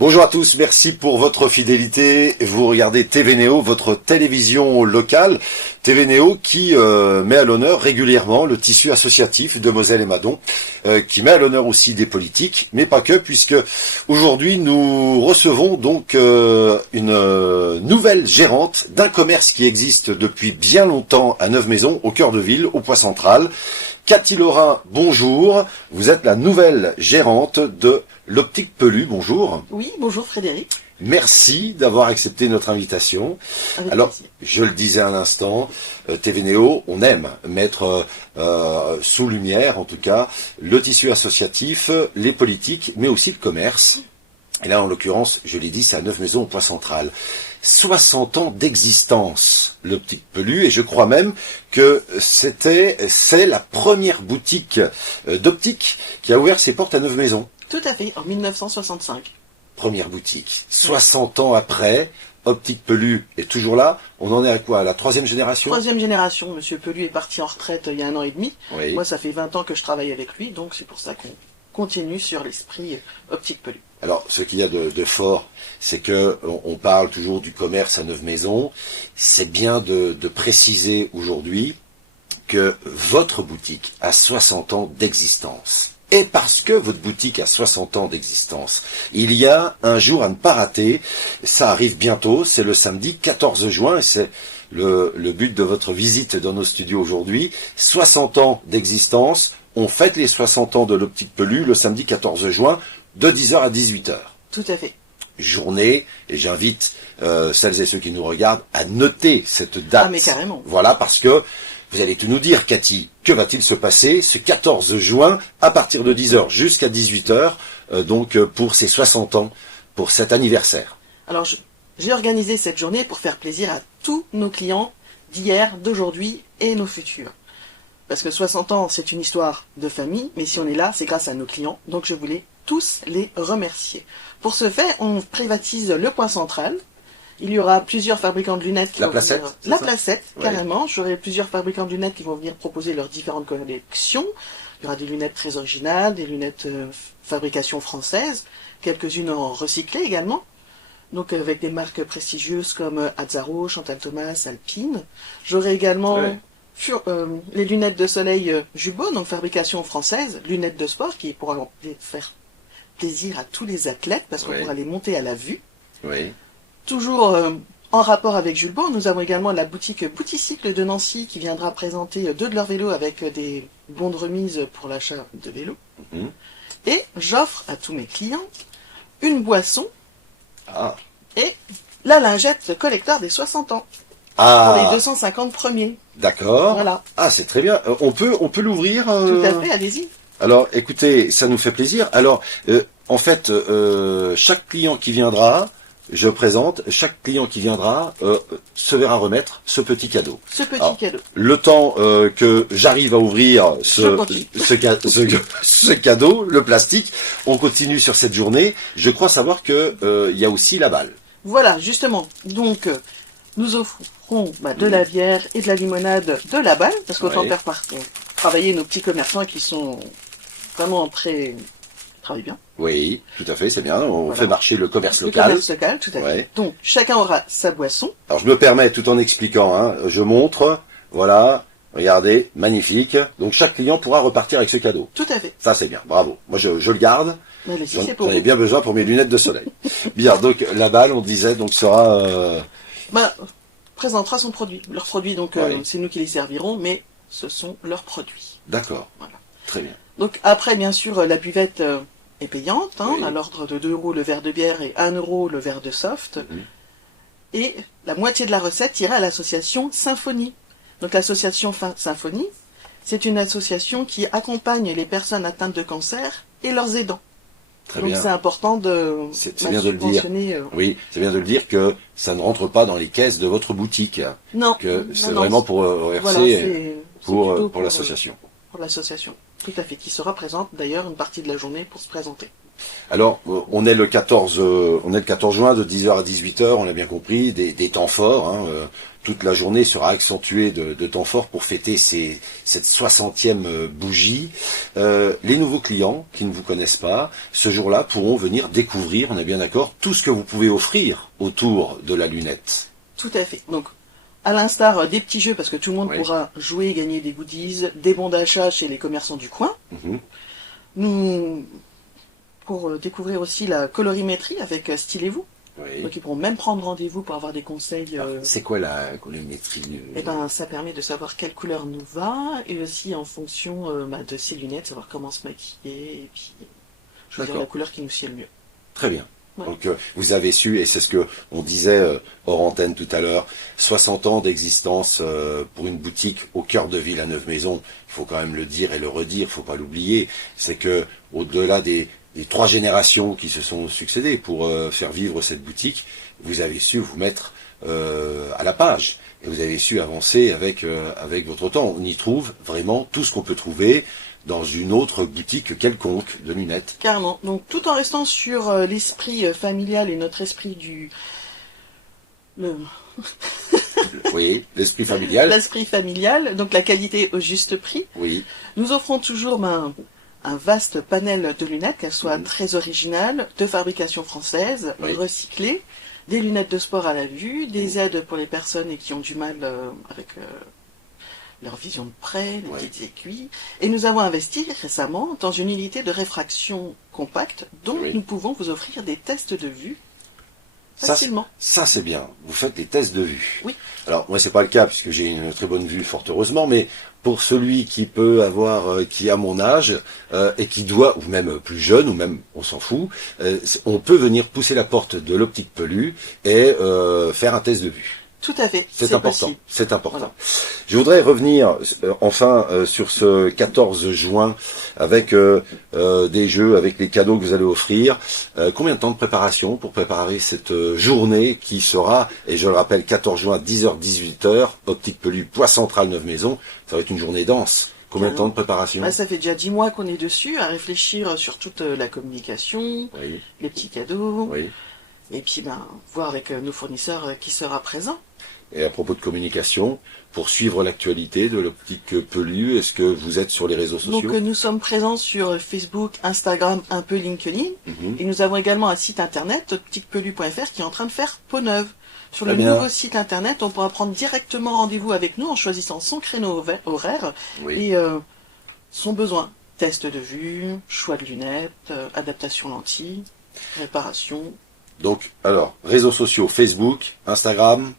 Bonjour à tous, merci pour votre fidélité. Vous regardez TV Néo, votre télévision locale. TV Néo qui met à l'honneur régulièrement le tissu associatif de Moselle et Madon, qui met à l'honneur aussi des politiques, mais pas que, puisque aujourd'hui nous recevons donc une nouvelle gérante d'un commerce qui existe depuis bien longtemps à Neuve-Maisons, au cœur de ville, au Point Central. Cathy Laurin, bonjour. Vous êtes la nouvelle gérante de l'Optique Pelue. Bonjour. Oui, bonjour Frédéric. Merci d'avoir accepté notre invitation. Avec Alors, plaisir. je le disais à l'instant, TV Néo, on aime mettre sous lumière, en tout cas, le tissu associatif, les politiques, mais aussi le commerce. Et là, en l'occurrence, je l'ai dit, c'est à Neuve-Maisons, au Point Central. 60 ans d'existence, l'Optique Pelue, et je crois même que c'est la première boutique d'optique qui a ouvert ses portes à Neuve-Maisons. Tout à fait, en 1965. Première boutique. 60 ans après, Optique Pelue est toujours là. On en est à quoi? À la troisième génération? Troisième génération, Monsieur Pelue est parti en retraite il y a 1 an et demi. Oui. Moi, ça fait 20 ans que je travaille avec lui, donc c'est pour ça qu'on continue sur l'esprit Optique Pelue. Alors, ce qu'il y a de fort, c'est que on parle toujours du commerce à Neuve-Maisons. C'est bien de préciser aujourd'hui que votre boutique a 60 ans d'existence. Et parce que votre boutique a 60 ans d'existence, il y a un jour à ne pas rater. Ça arrive bientôt, c'est le samedi 14 juin, et c'est le but de votre visite dans nos studios aujourd'hui. 60 ans d'existence, on fête les 60 ans de l'Optique Pelue le samedi 14 juin, de 10h à 18h. Tout à fait. Journée, et j'invite celles et ceux qui nous regardent à noter cette date. Ah, mais carrément. Voilà, parce que vous allez tout nous dire, Cathy. Que va-t-il se passer ce 14 juin, à partir de 10h jusqu'à 18h, pour ces 60 ans, pour cet anniversaire? Alors, j'ai organisé cette journée pour faire plaisir à tous nos clients d'hier, d'aujourd'hui et nos futurs. Parce que 60 ans, c'est une histoire de famille, mais si on est là, c'est grâce à nos clients. Donc je voulais tous les remercier. Pour ce fait, on privatise le Point Central. Il y aura plusieurs fabricants de lunettes qui La vont Placette, venir... c'est La ça? Placette, Oui. carrément. J'aurai plusieurs fabricants de lunettes qui vont venir proposer leurs différentes collections. Il y aura des lunettes très originales, des lunettes fabrication française, quelques-unes en recyclé également. Donc avec des marques prestigieuses comme Azzaro, Chantal Thomas, Alpine. J'aurai également... Ouais. les lunettes de soleil Jubot, donc fabrication française, lunettes de sport qui pourra faire plaisir à tous les athlètes parce qu'on Oui. pourra les monter à la vue. Oui. Toujours en rapport avec Julebot, nous avons également la boutique Bouticycle de Nancy qui viendra présenter 2 de leurs vélos avec des bons de remise pour l'achat de vélos. Mhm. Et j'offre à tous mes clients une boisson Ah. et la lingette collector des 60 ans pour Ah. les 250 premiers. D'accord. Voilà. Ah, c'est très bien. On peut l'ouvrir. Tout à fait, allez-y. Alors, écoutez, ça nous fait plaisir. Alors, en fait, chaque client qui viendra, je présente, chaque client qui viendra se verra remettre ce petit cadeau. Ce petit Alors, cadeau. Le temps que j'arrive à ouvrir Je continue. ce cadeau, le plastique, on continue sur cette journée. Je crois savoir que il y a aussi la balle. Voilà, justement. Donc, nous offrons de la bière et de la limonade de la balle, parce qu'autant Ouais. faire travailler nos petits commerçants qui sont vraiment très... travaillent bien. Oui, tout à fait, c'est bien. On Voilà. fait marcher le commerce Le local. commerce local, tout à fait. Ouais. Donc, chacun aura sa boisson. Alors je me permets, tout en expliquant, hein, je montre, voilà, regardez, magnifique. Donc chaque client pourra repartir avec ce cadeau. Tout à fait. Ça c'est bien, bravo. Moi je le garde, Mais allez-y, j'en c'est pour ai vous. bien besoin pour mes lunettes de soleil. Bien, donc la balle, on disait, donc sera... Présentera son produit. Leurs produits, donc, Oui. c'est nous qui les servirons, mais ce sont leurs produits. D'accord, Voilà. très bien. Donc, après, bien sûr, la buvette est payante, hein, Oui. à l'ordre de 2 € le verre de bière et 1 € le verre de soft. Mhm. Et la moitié de la recette ira à l'association Symphonie. Donc l'association Symphonie, c'est une association qui accompagne les personnes atteintes de cancer et leurs aidants. Très Donc bien. c'est important de C'est bien de le dire. subventionner, Oui, c'est bien de le dire que ça ne rentre pas dans les caisses de votre boutique, Non, que non, c'est non, vraiment pour voilà, reverser c'est pour plutôt l'association. Pour l'association, tout à fait, qui sera présente d'ailleurs une partie de la journée pour se présenter. Alors, on est le 14 juin de 10h à 18h, on l'a bien compris, des temps forts, hein, toute la journée sera accentuée de temps fort pour fêter cette 60e bougie. Les nouveaux clients qui ne vous connaissent pas, ce jour-là pourront venir découvrir, on est bien d'accord, tout ce que vous pouvez offrir autour de la lunette. Tout à fait. Donc, à l'instar des petits jeux, parce que tout le monde pourra jouer et gagner des goodies, des bons d'achat chez les commerçants du coin. Nous, pour découvrir aussi la colorimétrie avec Stylez-vous. Donc ils pourront même prendre rendez-vous pour avoir des conseils. C'est quoi la colorimétrie? Eh ben, ça permet de savoir quelle couleur nous va, et aussi en fonction de ses lunettes, savoir comment se maquiller, et puis choisir la couleur qui nous sied le mieux. Très bien. Donc vous avez su, et c'est ce que on disait hors antenne tout à l'heure, 60 ans d'existence pour une boutique au cœur de ville à Neuve-Maisons. Il faut quand même le dire et le redire, il faut pas l'oublier. C'est que au-delà des 3 générations qui se sont succédées pour faire vivre cette boutique, vous avez su vous mettre à la page. Et vous avez su avancer avec votre temps. On y trouve vraiment tout ce qu'on peut trouver dans une autre boutique quelconque de lunettes. Carrément. Donc tout en restant sur l'esprit familial et notre esprit Oui, l'esprit familial. L'esprit familial, donc la qualité au juste prix. Oui. Nous offrons toujours un vaste panel de lunettes, qu'elles soient très originales, de fabrication française, recyclées, des lunettes de sport à la vue, des aides pour les personnes qui ont du mal avec leur vision de près, les petites aiguilles. Et nous avons investi récemment dans une unité de réfraction compacte dont nous pouvons vous offrir des tests de vue facilement. Ça c'est bien. Vous faites des tests de vue. Oui. Alors moi c'est pas le cas puisque j'ai une très bonne vue fort heureusement, mais pour celui qui peut avoir, qui a mon âge et qui doit, ou même plus jeune, ou même on s'en fout, on peut venir pousser la porte de l'Optique Pelue et faire un test de vue. Tout à fait. C'est important. Possible. C'est important. Voilà. Je voudrais revenir enfin sur ce 14 juin avec des jeux, avec les cadeaux que vous allez offrir. Combien de temps de préparation pour préparer cette journée qui sera, et je le rappelle, 14 juin, 10h-18h, Optique Pelue, Poix Central, Neuve-Maisons. Ça va être une journée dense. Combien de temps de préparation? Ça fait déjà 10 mois qu'on est dessus, à réfléchir sur toute la communication, les petits cadeaux, et puis voir avec nos fournisseurs qui sera présent. Et à propos de communication, pour suivre l'actualité de l'Optique Pelue, est-ce que vous êtes sur les réseaux sociaux? Donc nous sommes présents sur Facebook, Instagram, un peu LinkedIn, et nous avons également un site internet, optiquepelue.fr, qui est en train de faire peau neuve. Sur le nouveau site internet, on pourra prendre directement rendez-vous avec nous en choisissant son créneau horaire et son besoin. Test de vue, choix de lunettes, adaptation lentilles, réparation. Donc, alors, réseaux sociaux, Facebook, Instagram,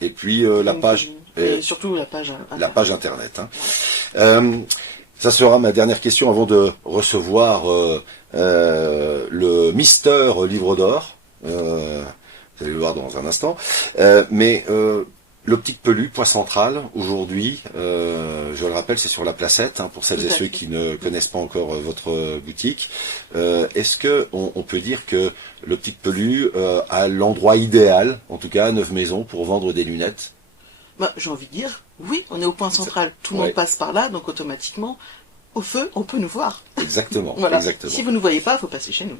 et puis la page... Et surtout la page internet. La page internet. Ça sera ma dernière question avant de recevoir le Mister Livre d'Or. Vous allez le voir dans un instant. Mais l'Optique Pelue, Poix Central, aujourd'hui, je le rappelle, c'est sur la Placette, pour celles et ceux qui ne connaissent pas encore votre boutique. Est-ce que on peut dire que l'Optique Pelue a l'endroit idéal, en tout cas à Neuve-Maisons, pour vendre des lunettes? J'ai envie de dire, oui, on est au point central, tout le monde passe par là, donc automatiquement, au feu, on peut nous voir. Exactement, voilà. Exactement. Si vous ne nous voyez pas, il faut passer chez nous.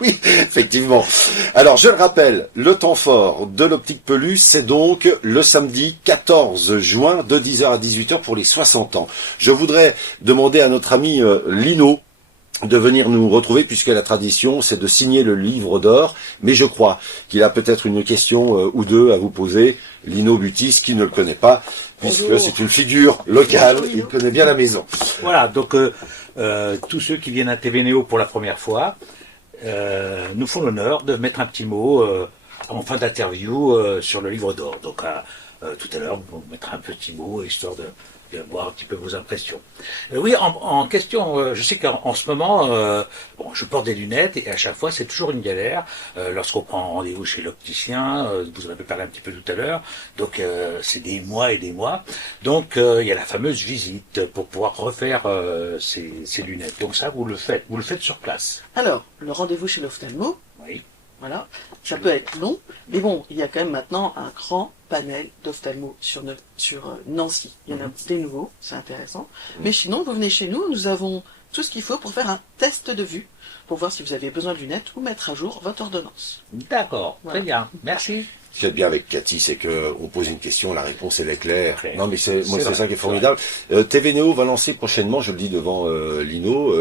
Oui, effectivement. Alors, je le rappelle, le temps fort de l'Optique Pelue, c'est donc le samedi 14 juin de 10h à 18h pour les 60 ans. Je voudrais demander à notre ami Lino de venir nous retrouver, puisque la tradition, c'est de signer le livre d'or. Mais je crois qu'il a peut-être une question ou deux à vous poser. Lino Butis, qui ne le connaît pas, puisque c'est une figure locale, il connaît bien la maison. Voilà, donc tous ceux qui viennent à TV Néo pour la première fois, nous font l'honneur de mettre un petit mot en fin d'interview sur le livre d'or. Donc tout à l'heure, on mettra un petit mot, histoire de voir un petit peu vos impressions. Oui, en question, je sais qu'en ce moment, je porte des lunettes et à chaque fois, c'est toujours une galère. Lorsqu'on prend rendez-vous chez l'opticien, vous en avez parlé un petit peu tout à l'heure, donc c'est des mois et des mois. Donc il y a la fameuse visite pour pouvoir refaire ces lunettes. Donc ça, vous le faites sur place. Alors, le rendez-vous chez l'ophtalmo. Oui. Voilà, ça peut être long, mais bon, il y a quand même maintenant un grand panel d'ophtalmo sur Nancy. Il y en a des nouveaux, c'est intéressant. Mais sinon, vous venez chez nous, nous avons tout ce qu'il faut pour faire un test de vue, pour voir si vous avez besoin de lunettes ou mettre à jour votre ordonnance. D'accord, voilà. Très bien, merci. Ce qui est bien avec Cathy, c'est que on pose une question, la réponse elle est claire. Claire. Non mais c'est vrai, ça qui est formidable. TV Néo va lancer prochainement, je le dis devant Lino,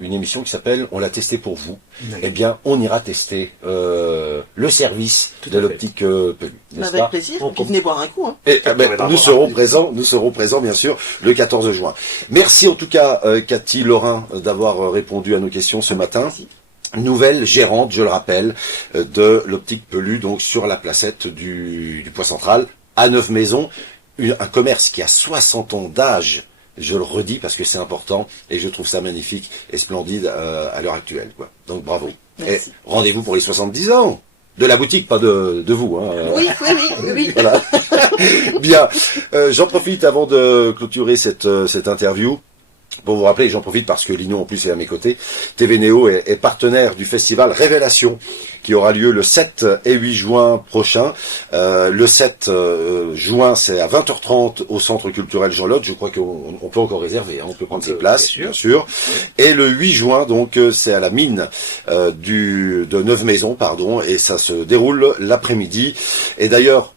une émission qui s'appelle On l'a testé pour vous. Oui. Eh bien, on ira tester le service Tout de à fait. l'optique Pellu, n'est-ce Avec pas? plaisir. On Puis venez boire un coup. Hein. Et, nous serons présents. présents bien sûr le 14 juin. Merci en tout cas Cathy Lorrain d'avoir répondu à nos questions ce matin. Merci. Nouvelle gérante, je le rappelle, de l'optique Pellu, donc sur la placette du Poids Central, à Neuve-Maisons, un commerce qui a 60 ans d'âge, je le redis parce que c'est important, et je trouve ça magnifique et splendide à l'heure actuelle, quoi. Donc bravo. Merci. Et rendez-vous pour les 70 ans de la boutique, pas de vous. Hein. Oui. Voilà. Bien. J'en profite avant de clôturer cette interview. Pour vous rappeler, j'en profite parce que Lino en plus est à mes côtés, TV Néo est partenaire du festival Révélation qui aura lieu le 7 et 8 juin prochain. Le 7 juin, c'est à 20h30 au Centre culturel Jean Lotte. Je crois qu'on peut encore réserver, hein, on peut prendre ses places, bien sûr. Et le 8 juin, donc, c'est à la mine de Neuve-Maisons, pardon, et ça se déroule l'après-midi. Et d'ailleurs,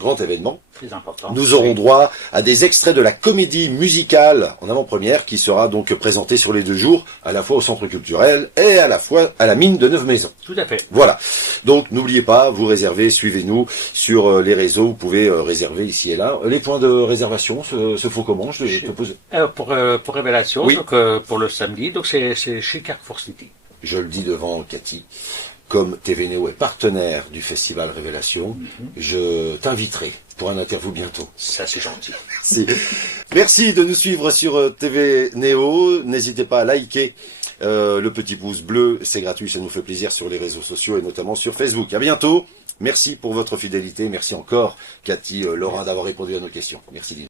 grand événement. Très important. Nous aurons droit à des extraits de la comédie musicale en avant-première qui sera donc présentée sur les 2 jours, à la fois au centre culturel et à la fois à la mine de Neuve-Maisons. Tout à fait. Voilà. Donc n'oubliez pas, vous réservez, suivez-nous sur les réseaux, vous pouvez réserver ici et là. Les points de réservation se font comment? Je te pose. Pour Révélation, Oui. donc, pour le samedi, donc c'est chez Carrefour City. Je le dis devant Cathy. Comme TV Néo est partenaire du festival Révélation, je t'inviterai pour un interview bientôt. Ça, c'est gentil. Merci. Merci de nous suivre sur TV Néo. N'hésitez pas à liker le petit pouce bleu, c'est gratuit, ça nous fait plaisir sur les réseaux sociaux et notamment sur Facebook. À bientôt. Merci pour votre fidélité. Merci encore, Cathy Lorrain, d'avoir répondu à nos questions. Merci.